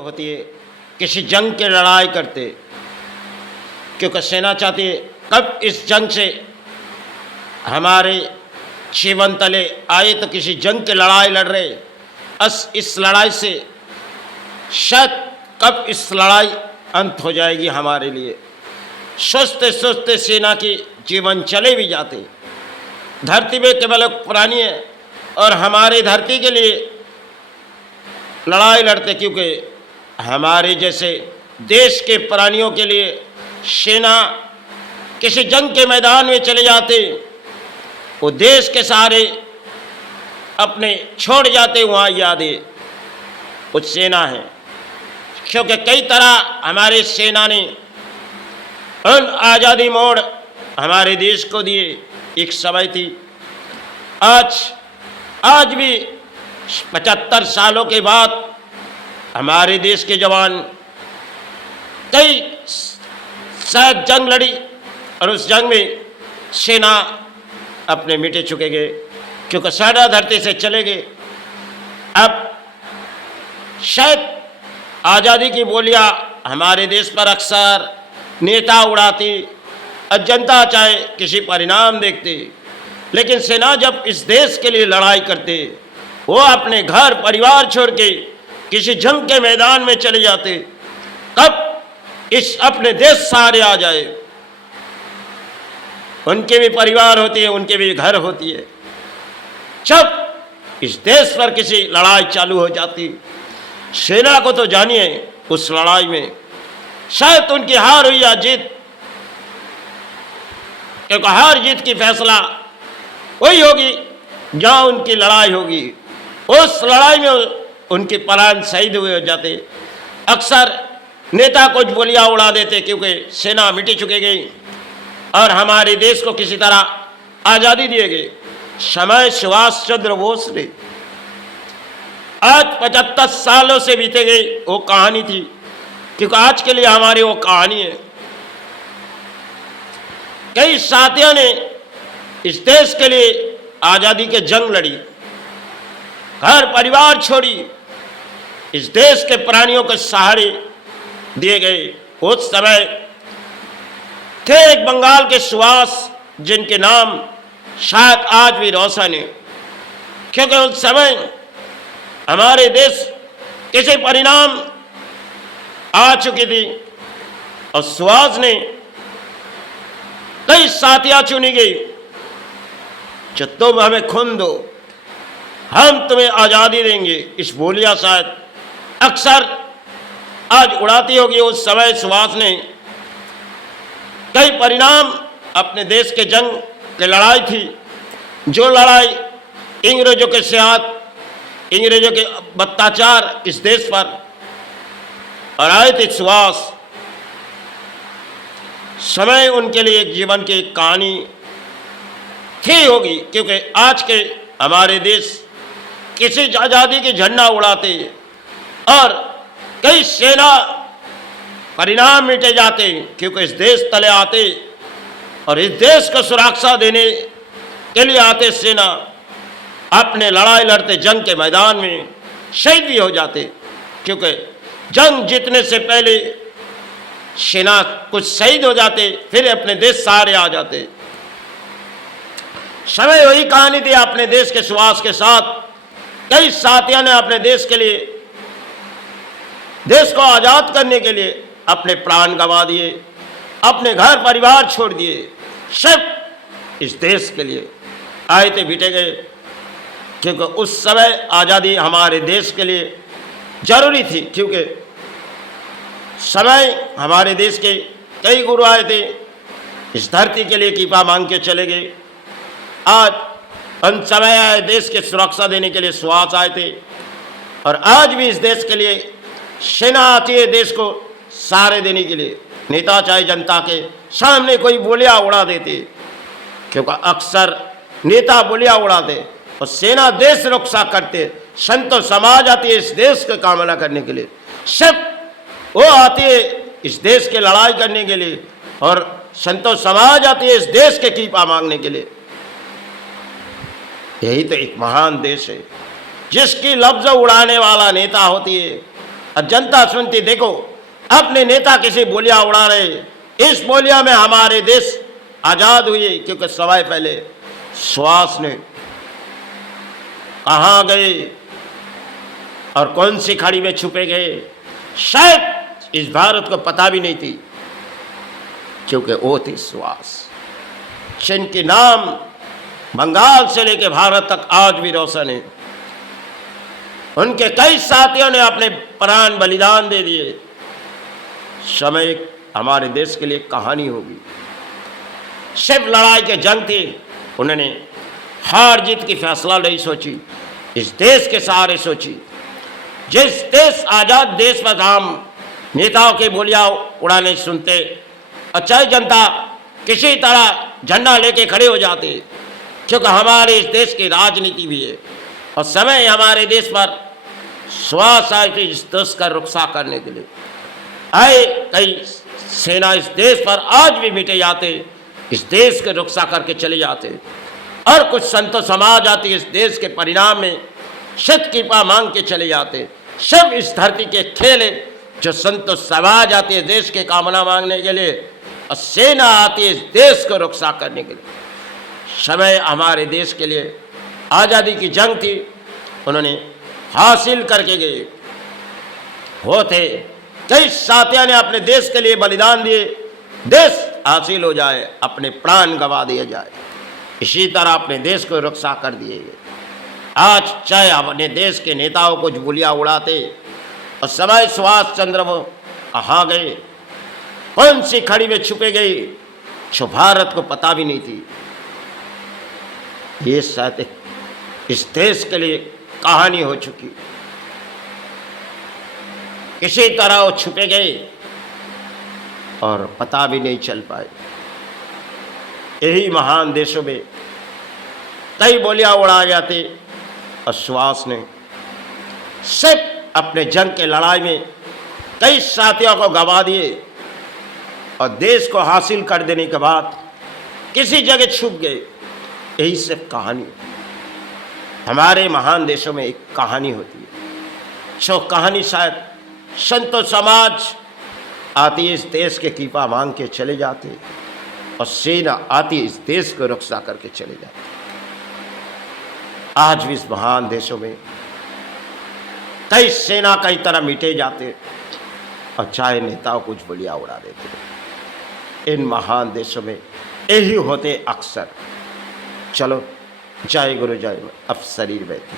होती है किसी जंग की लड़ाई करते, क्योंकि सेना चाहती है कब इस जंग से हमारे जीवन तले आए, तो किसी जंग की लड़ाई लड़ रहे, इस लड़ाई से शायद कब इस लड़ाई अंत हो जाएगी हमारे लिए। सोचते सोचते सेना की जीवन चले भी जाते। धरती में केवल प्राणी है और हमारी धरती के लिए लड़ाई लड़ते, क्योंकि हमारे जैसे देश के प्राणियों के लिए सेना किसी जंग के मैदान में चले जाते, वो देश के सहारे अपने छोड़ जाते, वहाँ यादें उस सेना है। क्योंकि कई तरह हमारे सेना ने उन आज़ादी मोड़ हमारे देश को दिए। एक समय थी, आज भी 75 सालों के बाद हमारे देश के जवान कई शायद जंग लड़ी और उस जंग में सेना अपने मिटे चुके गए, क्योंकि सेना धरती से चले गए। अब शायद आज़ादी की बोलियां हमारे देश पर अक्सर नेता उड़ाती और जनता चाहे किसी परिणाम देखती, लेकिन सेना जब इस देश के लिए लड़ाई करते, वो अपने घर परिवार छोड़ के किसी जंग के मैदान में चले जाते, कब इस अपने देश सहारे आ जाए। उनके भी परिवार होती है, उनके भी घर होती है। जब इस देश पर किसी लड़ाई चालू हो जाती, सेना को तो जानिए उस लड़ाई में शायद उनकी हार हुई या जीत, क्योंकि हार जीत की फैसला वही होगी जहाँ उनकी लड़ाई होगी। उस लड़ाई में उनके प्राण शहीद हुए हो जाते। अक्सर नेता कुछ बोलियां उड़ा देते, क्योंकि सेना मिटी चुके गई और हमारे देश को किसी तरह आज़ादी दिए गए। समय सुभाष चंद्र बोस ने आज 75 सालों से बीते गई वो कहानी थी, क्योंकि आज के लिए हमारी वो कहानी है। कई साथियों ने इस देश के लिए आज़ादी के जंग लड़ी, घर परिवार छोड़ी, इस देश के प्राणियों के सहारे दिए गए। उस समय थे एक बंगाल के सुभाष, जिनके नाम शायद आज भी रोशन है, क्योंकि उस समय हमारे देश किसी परिणाम आ चुकी थी और सुभाष ने कई साथियां चुनी गई, जो तुम हमें खून दो, हम तुम्हें आज़ादी देंगे। इस बोलियां शायद अक्सर आज उड़ाती होगी। उस समय सुभाष ने कई परिणाम अपने देश के जंग की लड़ाई थी, जो लड़ाई अंग्रेजों के साथ, अंग्रेजों के अत्याचार इस देश पर और आए थे सुभाष। समय उनके लिए एक जीवन की कहानी थी होगी, क्योंकि आज के हमारे देश किसी आज़ादी के झंडा उड़ाते और कई सेना परिणाम मिटे जाते, क्योंकि इस देश तले आते और इस देश को सुरक्षा देने के लिए आते सेना, अपने लड़ाई लड़ते जंग के मैदान में शहीद भी हो जाते, क्योंकि जंग जीतने से पहले सेना कुछ शहीद हो जाते, फिर अपने देश सहारे आ जाते। समय वही कहानी थी अपने देश के सुभाष के साथ। कई साथियों ने अपने देश के लिए, देश को आज़ाद करने के लिए अपने प्राण गंवा दिए, अपने घर परिवार छोड़ दिए, सब इस देश के लिए आए थे, बीते गए, क्योंकि उस समय आज़ादी हमारे देश के लिए जरूरी थी। क्योंकि समय हमारे देश के कई गुरु आए थे, इस धरती के लिए कीपा मांग के चले गए। आज उन समय आए देश की सुरक्षा देने के लिए सुभाष आए थे, और आज भी इस देश के लिए सेना आती है, देश को सहारे देने के लिए। नेता चाहे जनता के सामने कोई बोलियां उड़ा देते, क्योंकि अक्सर नेता बोलियां उड़ाते और सेना देश रक्षा करते। संतो समाज आती है इस देश की कामना करने के लिए, सब वो आती है इस देश की लड़ाई करने के लिए, और संतो समाज आती है इस देश के कृपा मांगने के लिए। यही तो एक महान देश है, जिसकी लफ्ज उड़ाने वाला नेता होती है और जनता सुनती, देखो अपने नेता किसी बोलियां उड़ा रहे, इस बोलिया में हमारे देश आजाद हुए, क्योंकि समय पहले सुहास ने कहां गए और कौन सी खाड़ी में छुपे गए, शायद इस भारत को पता भी नहीं थी, क्योंकि वो थी सुहास, जिनके नाम बंगाल से लेकर भारत तक आज भी रोशन है। उनके कई साथियों ने अपने प्राण बलिदान दे दिए। समय हमारे देश के लिए कहानी होगी। सिर्फ लड़ाई के जंग थी, उन्होंने हार जीत की फैसला नहीं सोची, इस देश के सहारे सोची। जिस देश आजाद देश पर हम नेताओं के बोलियां उड़ाने सुनते, अच्छा जनता किसी तरह झंडा लेके खड़े हो जाते, क्योंकि हमारे इस देश की राजनीति भी है और समय हमारे देश पर सुहास आई थी इस देश का रक्षा करने के लिए। आए कई सेना इस देश पर आज भी मिटे जाते, इस देश की रक्षा करके चले जाते, और कुछ संत समाज आती इस देश के परिणाम में शत कृपा मांग के चले जाते। सब इस धरती के खेल है, जो संत समाज आती है देश के कामना मांगने के लिए, और सेना आती है इस देश को रक्षा करने के लिए। समय हमारे देश के लिए आज़ादी की जंग थी, उन्होंने हासिल करके गए। वो थे कई साथियों ने अपने देश के लिए बलिदान दिए, देश हासिल हो जाए, अपने प्राण गंवा दिए जाए, इसी तरह अपने देश को रक्षा कर दिए गए। आज चाहे अपने देश के नेताओं को गोलियां उड़ाते और समय सुभाष चंद्र वो कहाँ गए, कौन सी खड़ी में छुपे गए, जो भारत को पता भी नहीं थी। ये शायद इस देश के लिए कहानी हो चुकी। किसी तरह वो छुपे गए और पता भी नहीं चल पाए। यही महान देशों में कई बोलियां उड़ाए जाते, और सुहास ने सिर्फ अपने जंग के लड़ाई में कई साथियों को गंवा दिए और देश को हासिल कर देने के बाद किसी जगह छुप गए। यही सिर्फ कहानी। हमारे महान देशों में एक कहानी होती है, जो कहानी शायद संतो समाज आती है इस देश के कृपा मांग के चले जाते, और सेना आती है इस देश को रक्षा करके चले जाते। आज भी इस महान देशों में कई सेना कई तरह मिटे जाते, और चाहे नेताओं कुछ बोलियां उड़ा देते। इन महान देशों में यही होते अक्सर। चलो, जय गुरु जय। अब शरीर बैठे।